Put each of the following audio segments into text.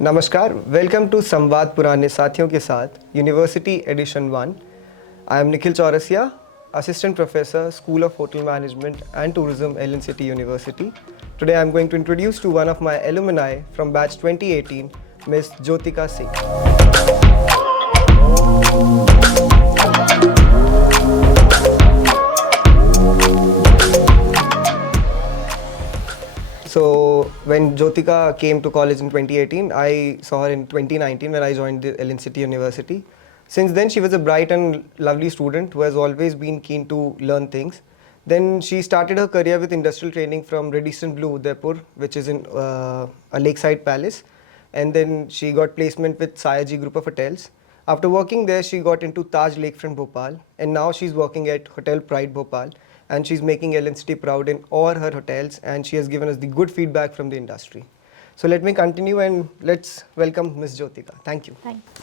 नमस्कार, welcome to संवाद पुराने साथियों के साथ university edition 1। I am Nikhil Chaurasia, assistant professor, school of hotel management and tourism, Allen city university. Today I am going to introduce to one of my alumni from batch 2018, Ms. Jyotika Singh. So when Jyotika came to college in 2018, I saw her in 2019 when I joined the Ellen City University. Since then, she was a bright and lovely student who has always been keen to learn things. Then she started her career with industrial training from Radisson Blu, Udaipur, which is in a lakeside palace. And then she got placement with Sayaji Group of Hotels. After working there, she got into Taj Lakefront Bhopal, and now she's working at Hotel Pride Bhopal, and she's making LNCT proud in all her hotels, and she has given us the good feedback from the industry. So let me continue and let's welcome Ms. Jyotika. Thank you.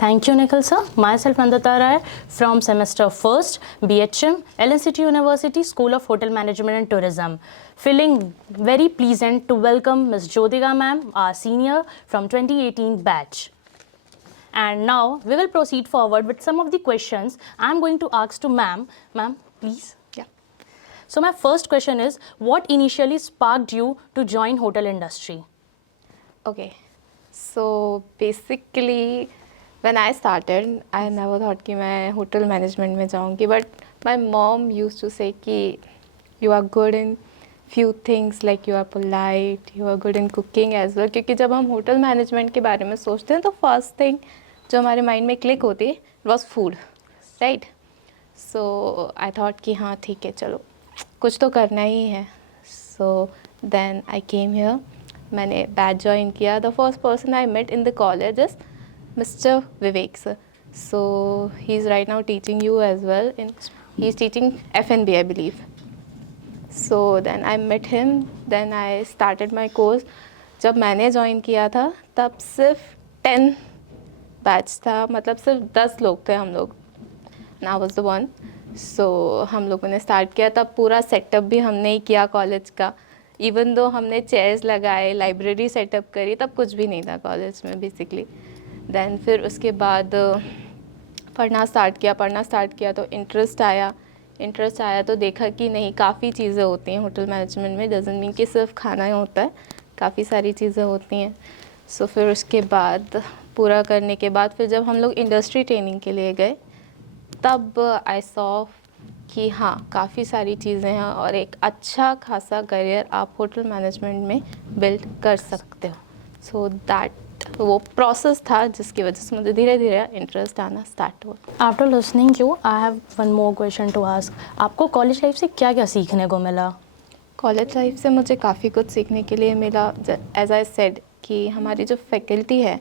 Thank you, Nikhil sir. Myself Nandita Rai from semester 1st, BHM, LNCT University, School of Hotel Management and Tourism. Feeling very pleasant to welcome Ms. Jyotika ma'am, our senior from 2018 batch. And now we will proceed forward with some of the questions I'm going to ask to ma'am. Ma'am, please. Yeah. So my first question is, what initially sparked you to join hotel industry? Okay. So basically, when I started, I never thought कि मैं hotel management में जाऊँगी. But my mom used to say कि you are good in few things, like you are polite, you are good in cooking as well. क्योंकि जब हम hotel management के बारे में सोचते हैं तो first thing जो हमारे mind में click होती है was food, right? So I thought कि हाँ ठीक है चलो कुछ तो करना ही है. So then I came here. मैंने बैच ज्वाइन किया. The first person I met in the college is mister Vivek sir. So he is right now teaching you as well in he is teaching F&B I believe. So then I met him, then I started my course. जब मैंने join किया था तब सिर्फ 10 batch था, मतलब सिर्फ 10 लोग थे हम लोग. I was the one. So हम लोगों ने स्टार्ट किया. तब पूरा सेटअप भी हमने ही किया कॉलेज का. इवन दो हमने चेयर्स लगाए, लाइब्रेरी सेटअप करी, तब कुछ भी नहीं था कॉलेज में बेसिकली. देन फिर उसके बाद पढ़ना स्टार्ट किया तो इंटरेस्ट आया तो देखा कि नहीं काफ़ी चीज़ें होती हैं होटल मैनेजमेंट में. डजंट मीन कि सिर्फ खाना ही होता है, काफ़ी सारी चीज़ें होती हैं. सो फिर उसके बाद पूरा करने के बाद फिर जब हम लोग इंडस्ट्री ट्रेनिंग के लिए गए तब आई सॉ कि हाँ काफ़ी सारी चीज़ें हैं और एक अच्छा खासा करियर आप होटल मैनेजमेंट में बिल्ड कर सकते हो. सो दैट वो प्रोसेस था जिसकी वजह से मुझे धीरे धीरे इंटरेस्ट आना स्टार्ट हुआ. After listening you, I have one more question to ask. आपको कॉलेज लाइफ से क्या क्या सीखने को मिला? कॉलेज लाइफ से मुझे काफ़ी कुछ सीखने के लिए मिला. एज आई सेड कि हमारी जो फैकल्टी है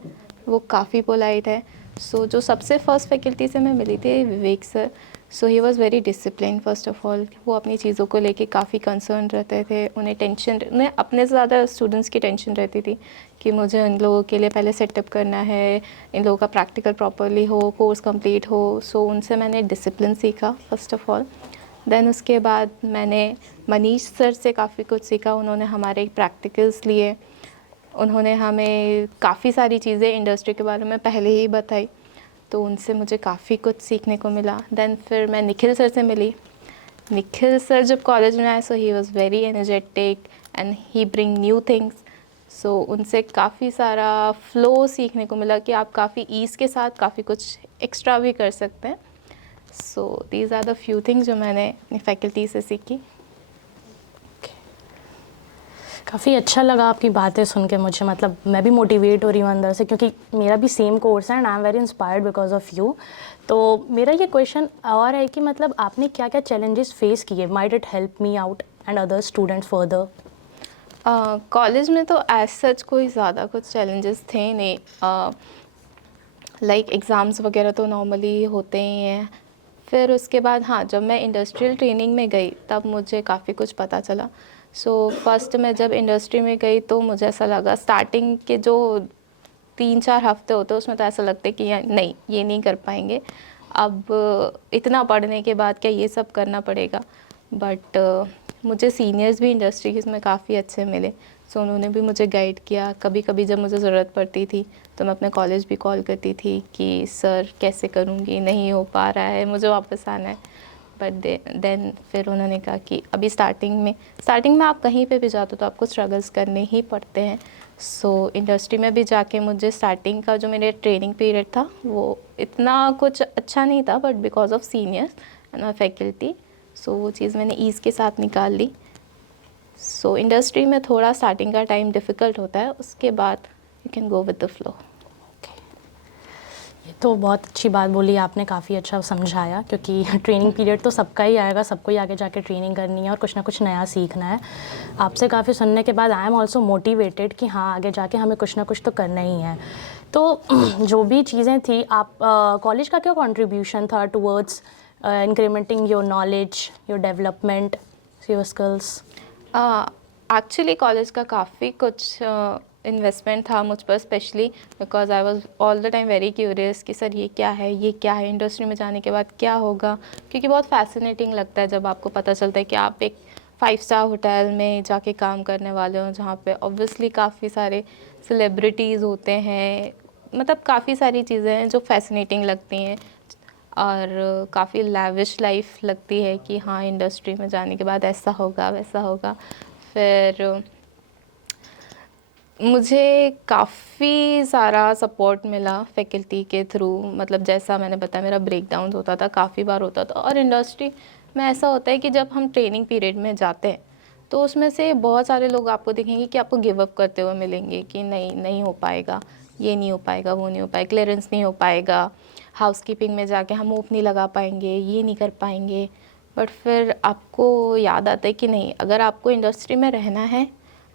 वो काफ़ी पोलाइट है. सो जो सबसे फर्स्ट फैकल्टी से मैं मिली थी Vivek sir. So he was very discipline. First of all वो अपनी चीज़ों को लेके काफ़ी कंसर्न रहते थे. उन्हें अपने से ज़्यादा स्टूडेंट्स की टेंशन रहती थी कि मुझे इन लोगों के लिए पहले सेटअप करना है, इन लोगों का प्रैक्टिकल प्रॉपरली हो, कोर्स कंप्लीट हो. सो उनसे मैंने डिसिप्लिन सीखा फर्स्ट ऑफ ऑल. देन उसके बाद मैंने मनीष सर से काफ़ी कुछ सीखा. उन्होंने हमारे प्रैक्टिकल्स लिए, उन्होंने हमें काफ़ी सारी चीज़ें इंडस्ट्री के बारे में पहले ही बताई, तो उनसे मुझे काफ़ी कुछ सीखने को मिला. देन फिर मैं निखिल सर से मिली. निखिल सर जब कॉलेज में आए so he was very energetic and he bring new things. So उनसे काफ़ी सारा फ्लो सीखने को मिला कि आप काफ़ी ईज़ के साथ काफ़ी कुछ एक्स्ट्रा भी कर सकते हैं. So these are the few things जो मैंने अपनी फैकल्टी से सीखी. काफ़ी अच्छा लगा आपकी बातें सुन के मुझे. मतलब मैं भी मोटिवेट हो रही हूँ अंदर से, क्योंकि मेरा भी सेम कोर्स है and I am very inspired because of you. तो मेरा ये क्वेश्चन और है कि मतलब आपने क्या क्या चैलेंजेस फेस किए? Might it help me out and other students further? College में तो एज सच कोई ज़्यादा कुछ चैलेंजेस थे नहीं. लाइक एग्ज़ाम्स वगैरह तो नॉर्मली होते ही हैं. फिर उसके बाद हाँ जब मैं इंडस्ट्रियल ट्रेनिंग में गई तब मुझे काफ़ी कुछ पता चला. सो फर्स्ट मैं जब इंडस्ट्री में गई तो मुझे ऐसा लगा स्टार्टिंग के जो 3-4 हफ्ते होते हैं उसमें तो ऐसा लगता है कि नहीं ये नहीं कर पाएंगे, अब इतना पढ़ने के बाद क्या ये सब करना पड़ेगा. बट मुझे सीनियर्स भी इंडस्ट्रीज़ में काफ़ी अच्छे मिले. सो उन्होंने भी मुझे गाइड किया। कभी कभी जब मुझे ज़रूरत पड़ती थी तो मैं अपने कॉलेज भी कॉल करती थी कि सर कैसे करूँगी, नहीं हो पा रहा है, मुझे वापस आना है। बट देन फिर उन्होंने कहा कि अभी स्टार्टिंग में आप कहीं पे भी जाते हो तो आपको स्ट्रगल्स करने ही पड़ते हैं। सो इंडस्ट्री में भी जाके मुझे स्टार्टिंग का जो मेरे ट्रेनिंग पीरियड था वो इतना कुछ अच्छा नहीं था, but because of seniors and my faculty, so वो चीज़ मैंने ईज़ के साथ निकाल ली। सो इंडस्ट्री में थोड़ा स्टार्टिंग का टाइम डिफ़िकल्ट होता है, उसके बाद you can go with the flow. ये तो बहुत अच्छी बात बोली आपने, काफ़ी अच्छा समझाया, क्योंकि ट्रेनिंग पीरियड तो सबका ही आएगा, सबको ही आगे जाके ट्रेनिंग करनी है और कुछ ना कुछ नया सीखना है। आपसे काफ़ी सुनने के बाद आई एम ऑल्सो मोटिवेटेड कि हाँ, आगे जाके हमें कुछ ना कुछ तो करना ही है। तो जो भी चीज़ें थी, आप कॉलेज का क्या कंट्रीब्यूशन था towards incrementing your knowledge, your development, your skills? Actually college का काफ़ी कुछ इन्वेस्टमेंट था मुझ पर, specially because I was all the time very curious कि सर ये क्या है, ये क्या है, इंडस्ट्री में जाने के बाद क्या होगा। क्योंकि बहुत फैसिनेटिंग लगता है जब आपको पता चलता है कि आप एक 5 स्टार होटल में जाके काम करने वाले हो, जहाँ पे ऑब्वियसली काफ़ी सारे सेलिब्रिटीज़ होते हैं, मतलब काफ़ी सारी चीज़ें हैं जो फैसिनेटिंग लगती हैं और काफ़ी लैविश लाइफ लगती है कि हाँ, इंडस्ट्री में जाने के बाद ऐसा होगा वैसा होगा। फिर मुझे काफ़ी सारा सपोर्ट मिला फैकल्टी के थ्रू, मतलब जैसा मैंने बताया मेरा ब्रेकडाउन होता था, काफ़ी बार होता था। और इंडस्ट्री में ऐसा होता है कि जब हम ट्रेनिंग पीरियड में जाते हैं तो उसमें से बहुत सारे लोग आपको दिखेंगे कि आपको गिव अप करते हुए मिलेंगे कि नहीं हो पाएगा, ये नहीं हो पाएगा, वो नहीं हो पाएगा, क्लियरेंस नहीं हो पाएगा, हाउसकीपिंग में जाके हम मूव नहीं लगा पाएंगे, ये नहीं कर पाएंगे। बट फिर आपको याद आता है कि नहीं, अगर आपको इंडस्ट्री में रहना है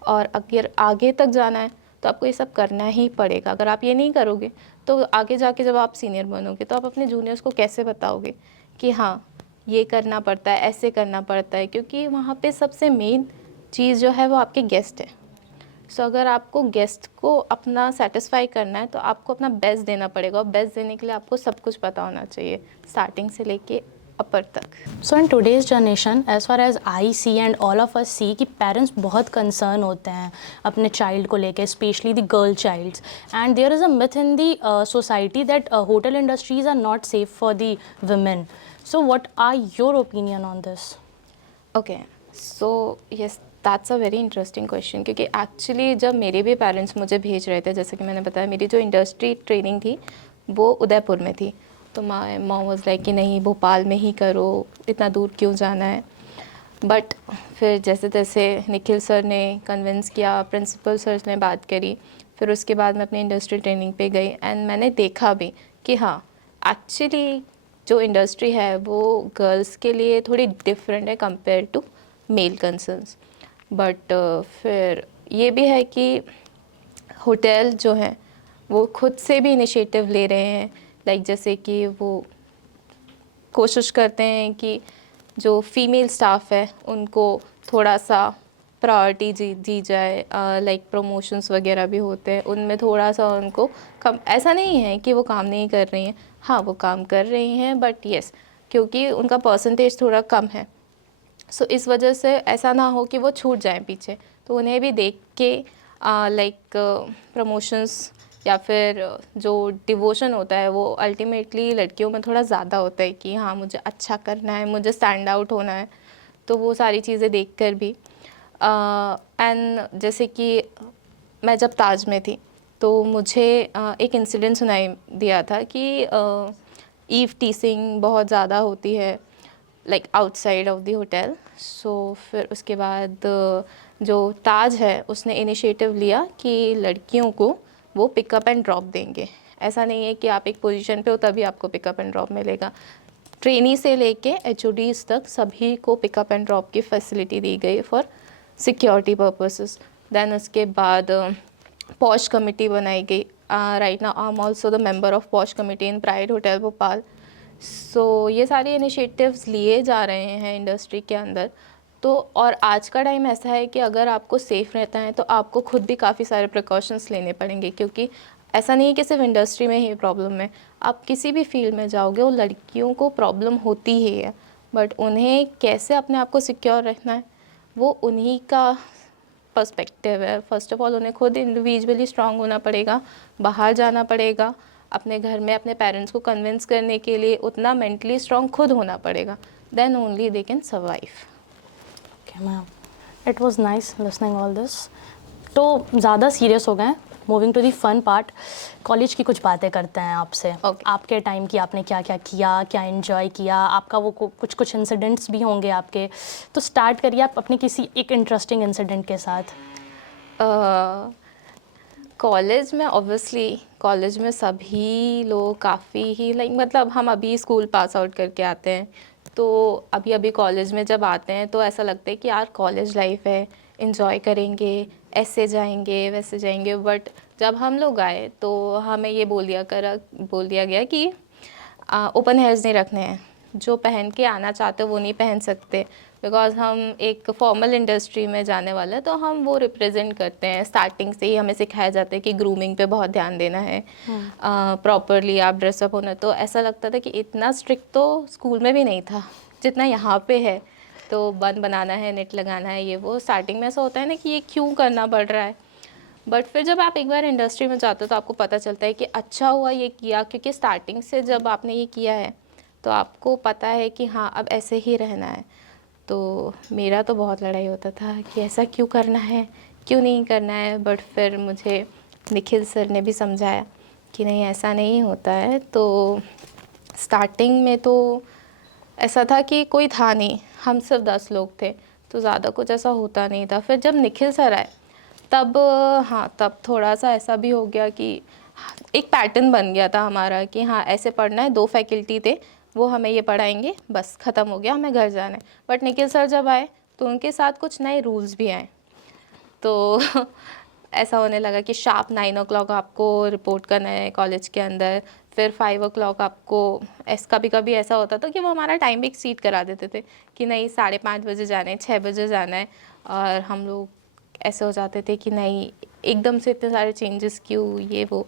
और अगर आगे तक जाना है तो आपको ये सब करना ही पड़ेगा। अगर आप ये नहीं करोगे तो आगे जाके जब आप सीनियर बनोगे तो आप अपने जूनियर्स को कैसे बताओगे कि हाँ, ये करना पड़ता है, ऐसे करना पड़ता है, क्योंकि वहाँ पे सबसे मेन चीज़ जो है वो आपके गेस्ट है। सो अगर आपको गेस्ट को अपना सेटिस्फाई करना है तो आपको अपना बेस्ट देना पड़ेगा, और बेस्ट देने के लिए आपको सब कुछ पता होना चाहिए, स्टार्टिंग से लेके अपर तक। So in today's generation, as far as I see and all of us see, कि पेरेंट्स बहुत कंसर्न होते हैं अपने चाइल्ड को लेके, specially the girl childs, and there is a myth in the society that hotel industries are not safe for the women. So what are your opinion on this? Okay, so yes, that's a very interesting question, क्योंकि actually जब मेरे भी parents मुझे भेज रहे थे, जैसे कि मैंने बताया मेरी जो इंडस्ट्री ट्रेनिंग थी वो उदयपुर में थी, तो माय मॉम वाज लाइक कि नहीं, भोपाल में ही करो, इतना दूर क्यों जाना है। बट फिर जैसे तैसे निखिल सर ने कन्विंस किया, प्रिंसिपल सर ने बात करी, फिर उसके बाद मैं अपनी इंडस्ट्री ट्रेनिंग पे गई एंड मैंने देखा भी कि हाँ, एक्चुअली जो इंडस्ट्री है वो गर्ल्स के लिए थोड़ी डिफरेंट है compare to male concerns. But फिर ये भी है कि होटल जो हैं वो खुद से भी इनिशिएटिव ले रहे हैं, लाइक जैसे कि वो कोशिश करते हैं कि जो फीमेल स्टाफ है उनको थोड़ा सा प्रायोरिटी दी जाए, लाइक प्रमोशंस वगैरह भी होते हैं, उनमें थोड़ा सा उनको कम, ऐसा नहीं है कि वो काम नहीं कर रही हैं, हाँ वो काम कर रही हैं, बट यस, क्योंकि उनका परसेंटेज थोड़ा कम है, सो इस वजह से ऐसा ना हो कि वो छूट जाएं पीछे, तो उन्हें भी देख के लाइक प्रमोशंस या फिर जो डिवोशन होता है वो अल्टीमेटली लड़कियों में थोड़ा ज़्यादा होता है कि हाँ, मुझे अच्छा करना है, मुझे स्टैंड आउट होना है, तो वो सारी चीज़ें देखकर भी एंड जैसे कि मैं जब ताज में थी तो मुझे एक इंसिडेंट सुनाई दिया था कि ईव टीसिंग बहुत ज़्यादा होती है like outside of the hotel. So फिर उसके बाद जो ताज है उसने इनिशिएटिव लिया कि लड़कियों को वो पिकअप एंड ड्रॉप देंगे। ऐसा नहीं है कि आप एक पोजीशन पे हो तभी आपको पिकअप एंड ड्रॉप मिलेगा, ट्रेनी से लेके एचओडीज तक सभी को पिकअप एंड ड्रॉप की फैसिलिटी दी गई फॉर सिक्योरिटी पर्पसेस। देन उसके बाद पॉश कमेटी बनाई गई। Right now I am also the member of POSH committee in Pride hotel Bhopal. So ये सारे इनिशिएटिव्स लिए जा रहे हैं इंडस्ट्री के अंदर। तो और आज का टाइम ऐसा है कि अगर आपको सेफ़ रहता है तो आपको खुद भी काफ़ी सारे प्रिकॉशंस लेने पड़ेंगे, क्योंकि ऐसा नहीं है कि सिर्फ इंडस्ट्री में ही प्रॉब्लम है, आप किसी भी फील्ड में जाओगे वो लड़कियों को प्रॉब्लम होती ही है, बट उन्हें कैसे अपने आप को सिक्योर रखना है वो उन्हीं का पर्सपेक्टिव है। फर्स्ट ऑफ ऑल उन्हें खुद इंडिविजुअली स्ट्रांग होना पड़ेगा, बाहर जाना पड़ेगा, अपने घर में अपने पेरेंट्स को कन्विंस करने के लिए उतना मेंटली स्ट्रांग खुद होना पड़ेगा, then only they can survive. Okay ma'am, it was nice listening all this. तो ज़्यादा सीरियस हो गए, moving to the fun part. College की कुछ बातें करते हैं आपसे। Okay. आपके टाइम की आपने क्या क्या किया, क्या एंजॉय किया, आपका वो कुछ इंसिडेंट्स भी होंगे आपके, तो स्टार्ट करिए आप अपने किसी एक इंटरेस्टिंग इंसिडेंट के साथ। कॉलेज में ऑब्वियसली कॉलेज में सभी लोग काफ़ी ही लाइक मतलब हम अभी स्कूल पास आउट करके आते हैं, तो अभी अभी कॉलेज में जब आते हैं तो ऐसा लगता है कि यार कॉलेज लाइफ है, इन्जॉय करेंगे, ऐसे जाएंगे वैसे जाएंगे। बट जब हम लोग आए तो हमें ये बोल दिया गया कि ओपन हेयर्स नहीं रखने हैं, जो पहन के आना चाहते हो वो नहीं पहन सकते, बिकॉज हम एक फॉर्मल इंडस्ट्री में जाने वाले हैं, तो हम वो रिप्रेजेंट करते हैं। स्टार्टिंग से ही हमें सिखाया जाता है कि ग्रूमिंग पे बहुत ध्यान देना है, प्रॉपरली आप ड्रेसअप होना। तो ऐसा लगता था कि इतना स्ट्रिक्ट तो स्कूल में भी नहीं था जितना यहाँ पे है। तो बन बनाना है, नेट लगाना है, ये वो स्टार्टिंग में ऐसा होता है ना कि ये क्यों करना पड़ रहा है। बट फिर जब आप एक बार इंडस्ट्री में जाते हो तो आपको पता चलता है कि अच्छा हुआ ये किया, क्योंकि स्टार्टिंग से जब आपने ये किया है तो आपको पता है कि हाँ अब ऐसे ही रहना है। तो मेरा तो बहुत लड़ाई होता था कि ऐसा क्यों करना है, क्यों नहीं करना है। बट फिर मुझे निखिल सर ने भी समझाया कि नहीं ऐसा नहीं होता है। तो स्टार्टिंग में तो ऐसा था कि कोई था नहीं, हम सिर्फ 10 लोग थे, तो ज़्यादा कुछ ऐसा होता नहीं था। फिर जब निखिल सर आए तब हाँ तब थोड़ा सा ऐसा भी हो गया कि एक पैटर्न बन गया था हमारा कि हाँ ऐसे पढ़ना है। 2 फैकल्टी थे, वो हमें ये पढ़ाएंगे, बस ख़त्म हो गया, हमें घर जाना है। बट निखिल सर जब आए तो उनके साथ कुछ नए रूल्स भी आए। तो ऐसा होने लगा कि शार्प 9 o'clock आपको रिपोर्ट करना है कॉलेज के अंदर, फिर 5 o'clock आपको कभी कभी ऐसा होता था कि वो हमारा टाइम भी एक्सीड करा देते थे कि नहीं 5:30 बजे जाना है, 6 बजे जाना है। और हम लोग ऐसे हो जाते थे कि नहीं एकदम से इतने सारे चेंजेस क्यों, ये वो।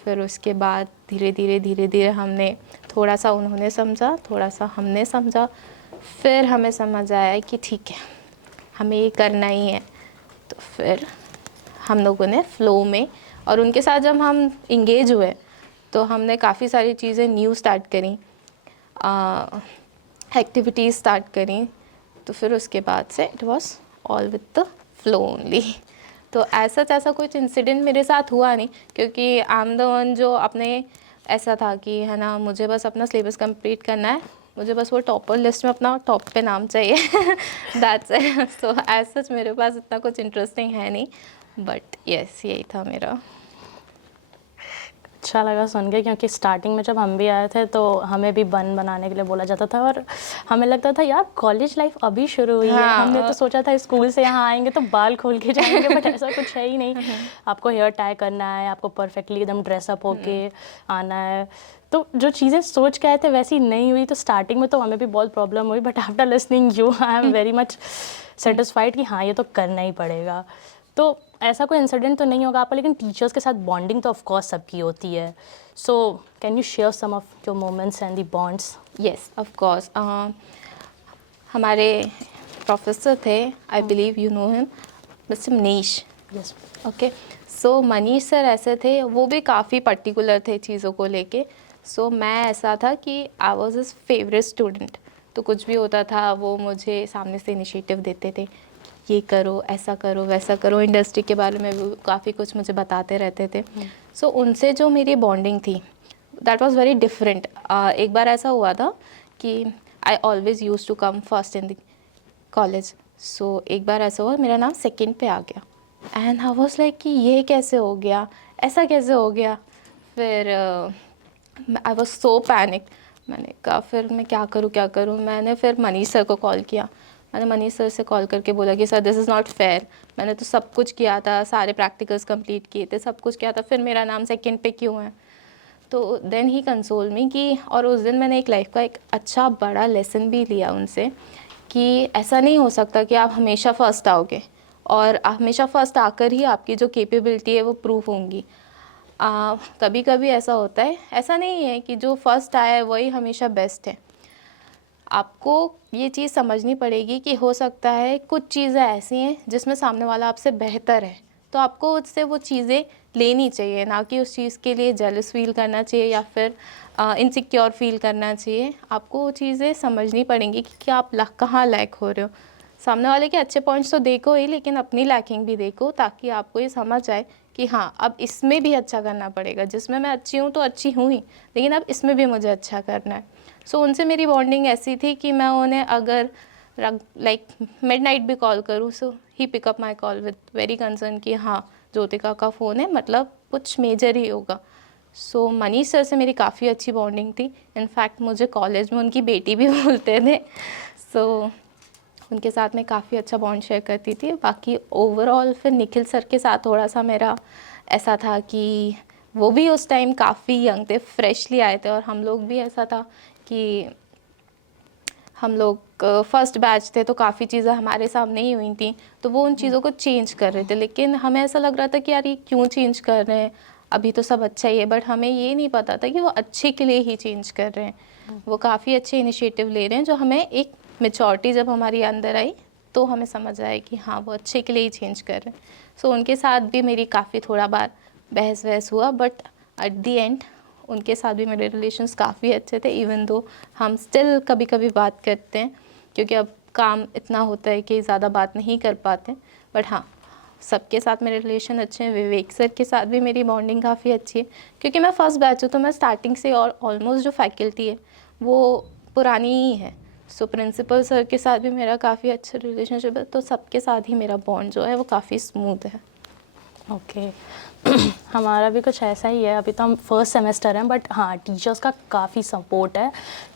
फिर उसके बाद धीरे धीरे हमने थोड़ा सा उन्होंने समझा, थोड़ा सा हमने समझा, फिर हमें समझ आया कि ठीक है हमें ये करना ही है। तो फिर हम लोगों ने फ़्लो में और उनके साथ जब हम इंगेज हुए तो हमने काफ़ी सारी चीज़ें न्यू स्टार्ट करी, एक्टिविटीज़ स्टार्ट करी। तो फिर उसके बाद से it was all with the flow only. तो ऐसा कुछ इंसिडेंट मेरे साथ हुआ नहीं, क्योंकि आई एम द वन जो अपने ऐसा था कि है ना मुझे बस अपना सिलेबस कंप्लीट करना है, मुझे बस वो टॉपर लिस्ट में अपना टॉप पे नाम चाहिए that's it. So as such मेरे पास इतना कुछ इंटरेस्टिंग है नहीं, बट यस यही था मेरा। अच्छा लगा सुन के, क्योंकि स्टार्टिंग में जब हम भी आए थे तो हमें भी बन बनाने के लिए बोला जाता था और हमें लगता था यार कॉलेज लाइफ अभी शुरू हुई है। हाँ। हमने तो सोचा था स्कूल से यहाँ आएंगे तो बाल खोल के जाएंगे, बट ऐसा कुछ है ही नहीं। आपको हेयर टाई करना है, आपको परफेक्टली एकदम ड्रेसअप होके आना है। तो जो चीज़ें सोच के आए थे वैसी नहीं हुई। तो स्टार्टिंग में तो हमें भी बहुत प्रॉब्लम हुई, but after listening you I am very much satisfied कि हाँ ये तो करना ही पड़ेगा। तो ऐसा कोई इंसिडेंट तो नहीं होगा आपका, लेकिन टीचर्स के साथ बॉन्डिंग तो ऑफ कोर्स सबकी होती है। So can you share some of your moments and the bonds? Yes of course. हमारे प्रोफेसर थे, I believe you know him, mister Manish. Yes. Okay, so Manish sir ऐसे थे, वो भी काफ़ी पर्टिकुलर थे चीज़ों को लेके। सो मैं ऐसा था कि I was his favourite student. तो कुछ भी होता था वो मुझे सामने से इनिशिएटिव देते थे, ये करो, ऐसा करो, वैसा करो। इंडस्ट्री के बारे में भी काफ़ी कुछ मुझे बताते रहते थे। सो उनसे जो मेरी बॉन्डिंग थी दैट वाज वेरी डिफरेंट। एक बार ऐसा हुआ था कि I always use to come first in the college. So एक बार ऐसा हुआ मेरा नाम सेकंड पे आ गया एंड आई वाज लाइक कि ये कैसे हो गया, ऐसा कैसे हो गया। फिर आई वाज सो पैनिक। मैंने कहा फिर मैं क्या करूँ। मैंने फिर मनीष सर को कॉल किया। मैंने मनीष सर से कॉल करके बोला कि sir this is not fair, मैंने तो सब कुछ किया था, सारे प्रैक्टिकल्स कंप्लीट किए थे, सब कुछ किया था, फिर मेरा नाम सेकंड पे क्यों है। तो देन ही कंसोल मी कि, और उस दिन मैंने एक लाइफ का एक अच्छा बड़ा लेसन भी लिया उनसे कि ऐसा नहीं हो सकता कि आप हमेशा फ़र्स्ट आओगे और हमेशा फ़र्स्ट आकर ही आपकी जो कैपेबिलिटी है वो प्रूव होंगी। कभी कभी ऐसा होता है, ऐसा नहीं है कि जो फर्स्ट आया है वही हमेशा बेस्ट है। आपको ये चीज़ समझनी पड़ेगी कि हो सकता है कुछ चीज़ें ऐसी हैं जिसमें सामने वाला आपसे बेहतर है, तो आपको उससे वो चीज़ें लेनी चाहिए, ना कि उस चीज़ के लिए जेलस फील करना चाहिए या फिर इनसिक्योर फील करना चाहिए। आपको वो चीज़ें समझनी पड़ेंगी कि क्या आप कहाँ लैक हो रहे हो। सामने वाले के अच्छे पॉइंट्स तो देखो ही, लेकिन अपनी लैकिंग भी देखो, ताकि आपको ये समझ आए कि हाँ अब इसमें भी अच्छा करना पड़ेगा। जिसमें मैं अच्छी हूँ तो अच्छी हूँ ही, लेकिन अब इसमें भी मुझे अच्छा करना है। सो उनसे मेरी बॉन्डिंग ऐसी थी कि मैं उन्हें अगर लाइक मिडनाइट भी कॉल करूँ, so he pickup my call with very concern कि हाँ ज्योतिका का फ़ोन है, मतलब कुछ मेजर ही होगा। सो मनीष सर से मेरी काफ़ी अच्छी बॉन्डिंग थी। इनफैक्ट मुझे कॉलेज में उनकी बेटी भी बोलते थे। सो उनके साथ मैं काफ़ी अच्छा बॉन्ड शेयर करती थी। बाकी ओवरऑल फिर निखिल सर के साथ थोड़ा सा मेरा ऐसा था कि वो भी उस टाइम काफ़ी यंग थे, फ्रेशली आए थे, और हम लोग भी ऐसा था कि हम लोग फर्स्ट बैच थे, तो काफ़ी चीज़ें हमारे सामने ही हुई थी, तो वो उन चीज़ों को चेंज कर रहे थे। लेकिन हमें ऐसा लग रहा था कि यार ये क्यों चेंज कर रहे हैं, अभी तो सब अच्छा ही है। बट हमें ये नहीं पता था कि वो अच्छे के लिए ही चेंज कर रहे हैं। वो काफ़ी अच्छे इनिशिएटिव ले रहे हैं, जो हमें एक मेचोरिटी जब हमारी अंदर आई तो हमें समझ आया कि हाँ वो अच्छे के लिए ही चेंज कर रहे हैं। सो उनके साथ भी मेरी काफ़ी थोड़ा बार बहस वहस हुआ, बट एट दी एंड उनके साथ भी मेरे रिलेशंस काफ़ी अच्छे थे। इवन दो हम स्टिल कभी कभी बात करते हैं, क्योंकि अब काम इतना होता है कि ज़्यादा बात नहीं कर पाते। बट हाँ, सबके साथ मेरे रिलेशन अच्छे हैं। विवेक सर के साथ भी मेरी बॉन्डिंग काफ़ी अच्छी है, क्योंकि मैं फर्स्ट बैच हूँ, तो मैं स्टार्टिंग से, और ऑलमोस्ट जो फैकल्टी है वो पुरानी ही है। सो प्रिंसिपल सर के साथ भी मेरा काफ़ी अच्छा रिलेशनशिप है, तो सबके साथ ही मेरा बॉन्ड जो है वो काफ़ी स्मूथ है। ओके हमारा भी कुछ ऐसा ही है। अभी तो हम फर्स्ट सेमेस्टर हैं, बट हाँ टीचर्स का काफ़ी सपोर्ट है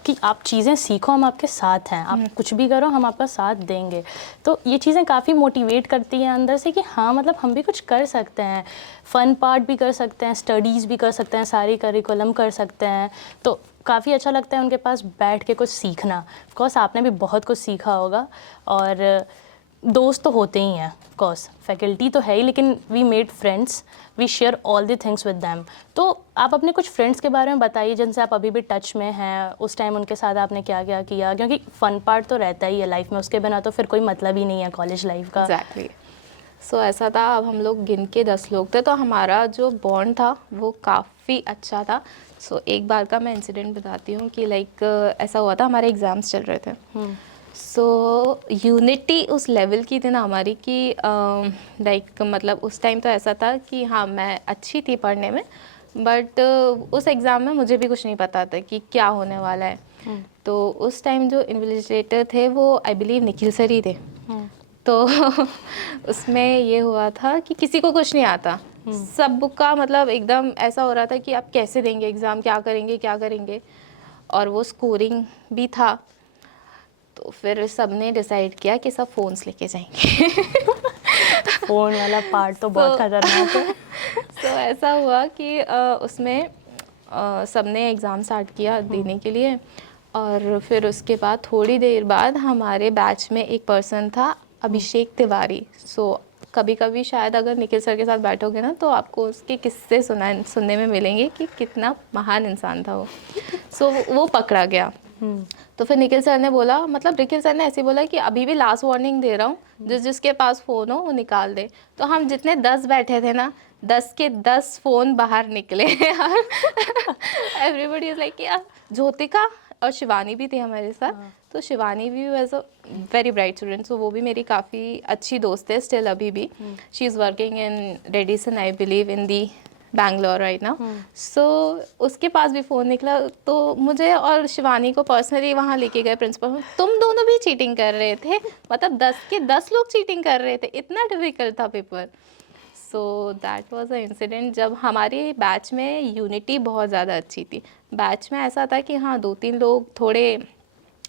कि आप चीज़ें सीखो, हम आपके साथ हैं, आप कुछ भी करो हम आपका साथ देंगे। तो ये चीज़ें काफ़ी मोटिवेट करती हैं अंदर से कि हाँ मतलब हम भी कुछ कर सकते हैं, फ़न पार्ट भी कर सकते हैं, स्टडीज़ भी कर सकते हैं, सारी करिकुलम कर सकते हैं। तो काफ़ी अच्छा लगता है उनके पास बैठ के कुछ सीखना। ऑफ कोर्स आपने भी बहुत कुछ सीखा होगा, और दोस्त तो होते ही हैं, ऑफ कोर्स फैकल्टी तो है ही, लेकिन we made friends, we share all the things with them. तो आप अपने कुछ फ्रेंड्स के बारे में बताइए जिनसे आप अभी भी टच में हैं। उस टाइम उनके साथ आपने क्या क्या किया, क्योंकि फ़न पार्ट तो रहता ही है लाइफ में, उसके बिना तो फिर कोई मतलब ही नहीं है कॉलेज लाइफ का। एग्जैक्टली। सो ऐसा था, अब हम लोग गिन के 10 लोग थे, तो हमारा जो बॉन्ड था वो काफ़ी अच्छा था। सो एक बार का मैं इंसिडेंट बताती हूँ कि लाइक ऐसा हुआ था, हमारे एग्ज़ाम्स चल रहे थे। सो यूनिटी उस लेवल की थी ना हमारी कि लाइक मतलब उस टाइम तो ऐसा था कि हाँ मैं अच्छी थी पढ़ने में, बट उस एग्ज़ाम में मुझे भी कुछ नहीं पता था कि क्या होने वाला है। तो उस टाइम जो इन्विजिलेटर थे वो आई बिलीव निखिल सर ही थे। तो उसमें ये हुआ था कि किसी को कुछ नहीं आता, सबका मतलब एकदम ऐसा हो रहा था कि आप कैसे देंगे एग्ज़ाम, क्या करेंगे क्या करेंगे, और वो स्कोरिंग भी था। तो फिर सबने डिसाइड किया कि सब फ़ोन्स लेके जाएंगे। फ़ोन वाला पार्ट तो बहुत खतरनाक है। तो ऐसा हुआ कि उसमें सबने एग्ज़ाम स्टार्ट किया देने के लिए, और फिर उसके बाद थोड़ी देर बाद हमारे बैच में एक पर्सन था, अभिषेक तिवारी। सो कभी कभी शायद अगर निखिल सर के साथ बैठोगे ना तो आपको उसके किस्से सुनने में मिलेंगे कि कितना महान इंसान था वो। सो वो पकड़ा गया। तो फिर निखिल सर ने बोला, मतलब निखिल सर ने ऐसे बोला कि अभी भी लास्ट वार्निंग दे रहा हूँ, जिसके पास फ़ोन हो वो निकाल दे। तो हम जितने 10 बैठे थे ना, 10 के 10 फ़ोन बाहर निकले। एवरीबडी इज़ लाइक यार ज्योतिका, और शिवानी भी थी हमारे साथ। तो शिवानी भी वैज अ वेरी ब्राइट स्टूडेंट, सो वो भी मेरी काफ़ी अच्छी दोस्त है स्टिल अभी भी। She is working in Radisson I believe in the Bangalore right now. So उसके पास भी फ़ोन निकला, तो मुझे और शिवानी को पर्सनली वहाँ लेके गए प्रिंसिपल। तुम दोनों भी चीटिंग कर रहे थे, मतलब 10 के 10 लोग चीटिंग कर रहे थे, इतना डिफ़िकल्ट था paper. So that was a incident जब हमारे बैच में यूनिटी बहुत ज़्यादा अच्छी थी। बैच में ऐसा था कि हाँ 2-3 लोग थोड़े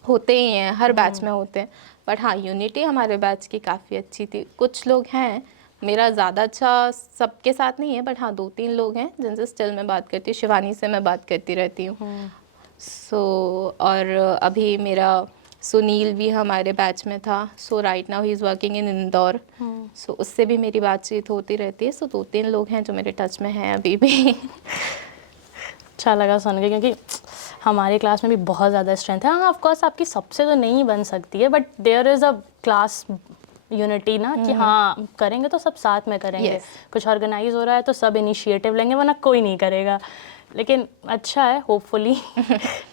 होते ही हैं, हर बैच में होते हैं, बट हाँ यूनिटी हमारे बैच की काफ़ी अच्छी थी। कुछ लोग हैं, मेरा ज़्यादा अच्छा सबके साथ नहीं है, बट हाँ 2-3 लोग हैं जिनसे स्टिल मैं बात करती हूँ। शिवानी से मैं बात करती रहती हूँ। सो और अभी मेरा सुनील भी हमारे बैच में था। So right now he is working in Indore. So उससे भी मेरी बातचीत होती रहती है। सो 2-3 लोग हैं जो मेरे टच में हैं अभी भी। अच्छा लगा सुन के, क्योंकि हमारे क्लास में भी बहुत ज़्यादा स्ट्रेंथ है। हाँ, ऑफ कोर्स आपकी सबसे तो नहीं बन सकती है, but there is a class unity ना कि हाँ करेंगे तो सब साथ में करेंगे। Yes. कुछ ऑर्गेनाइज हो रहा है तो सब इनिशिएटिव लेंगे, वरना कोई नहीं करेगा। लेकिन अच्छा है, होपफुली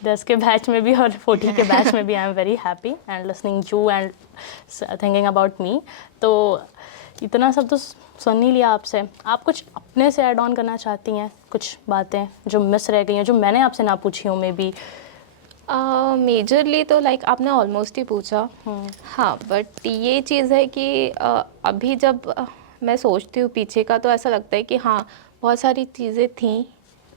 10 के बैच में भी और 40 के बैच में भी I am very happy and listening you and thinking about me. तो इतना सब तो सुन ही लिया आपसे। आप कुछ अपने से ऐड ऑन करना चाहती हैं, कुछ बातें जो मिस रह गई हैं, जो मैंने आपसे ना पूछी हूँ मे बी? मेजरली तो लाइक आपने ऑलमोस्ट ही पूछा। हाँ, बट ये चीज़ है कि अभी जब मैं सोचती हूँ पीछे का, तो ऐसा लगता है कि हाँ, बहुत सारी चीज़ें थी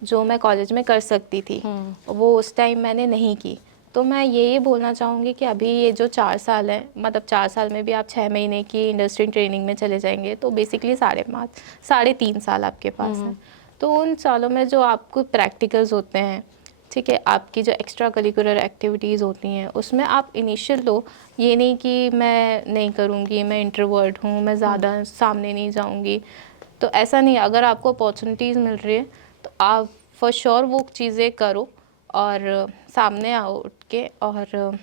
जो मैं कॉलेज में कर सकती थी, वो उस टाइम मैंने नहीं की। तो मैं ये बोलना चाहूँगी कि अभी ये जो 4 साल है, मतलब 4 साल में भी आप 6 महीने की इंडस्ट्री ट्रेनिंग में चले जाएंगे, तो बेसिकली 3.5 साल आपके पास है। तो उन सालों में जो आपको प्रैक्टिकल्स होते हैं, ठीक है, आपकी जो एक्स्ट्रा करिकुलर एक्टिविटीज़ होती हैं, उसमें आप इनिशियल लो। ये नहीं कि मैं नहीं करूँगी, मैं इंट्रोवर्ट हूँ, मैं ज़्यादा सामने नहीं जाऊँगी, तो ऐसा नहीं। अगर आपको अपॉर्चुनिटीज़ मिल रही है तो आप फॉर श्योर वो चीज़ें करो और सामने आओ उठ के, और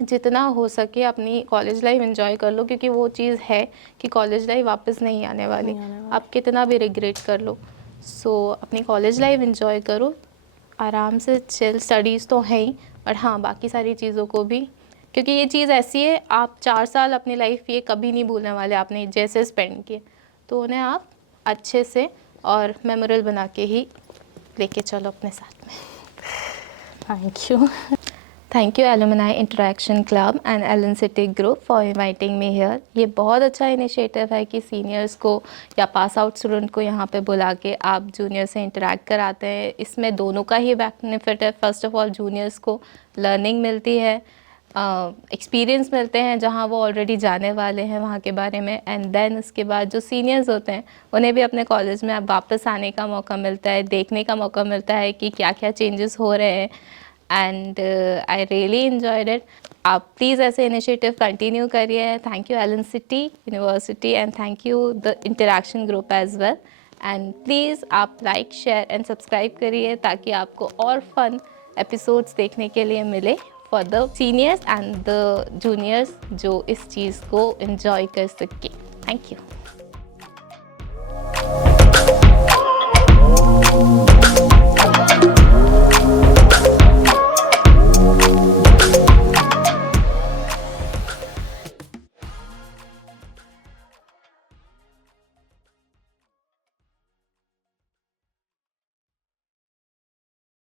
जितना हो सके अपनी कॉलेज लाइफ एंजॉय कर लो, क्योंकि वो चीज़ है कि कॉलेज लाइफ वापस नहीं आने वाली। आप कितना भी रिग्रेट कर लो, सो अपनी कॉलेज लाइफ एंजॉय करो, आराम से चिल। स्टडीज़ तो है ही, बट हाँ, बाकी सारी चीज़ों को भी, क्योंकि ये चीज़ ऐसी है, आप 4 साल अपनी लाइफ ये कभी नहीं भूलने वाले आपने जैसे स्पेंड किए, तो उन्हें आप अच्छे से और मेमोरेबल बना के ही लेके चलो अपने साथ में। Thank you. Thank you alumni interaction club and Allen city group for inviting me here. ये बहुत अच्छा इनिशिएटिव है कि सीनियर्स को या पास आउट स्टूडेंट को यहाँ पे बुला के आप जूनियर से इंटरेक्ट कराते हैं। इसमें दोनों का ही बेनिफिट है। फर्स्ट ऑफ ऑल जूनियर्स को लर्निंग मिलती है, एक्सपीरियंस मिलते हैं जहाँ वो ऑलरेडी जाने वाले हैं वहाँ के बारे में, एंड देन उसके बाद जो सीनियर्स होते हैं उन्हें भी अपने कॉलेज में अब वापस आने का मौका मिलता है, देखने का मौका मिलता है कि क्या क्या चेंजेस हो रहे हैं, and I really enjoyed it. आप प्लीज़ ऐसे इनिशिएटिव कंटिन्यू करिए। Thank you Allen city university and thank you the interaction group as well, and please आप लाइक शेयर एंड सब्सक्राइब करिए ताकि आपको और फन एपिसोड्स देखने के लिए मिले for the seniors and the juniors जो इस चीज़ को एंजॉय कर सके। Thank you.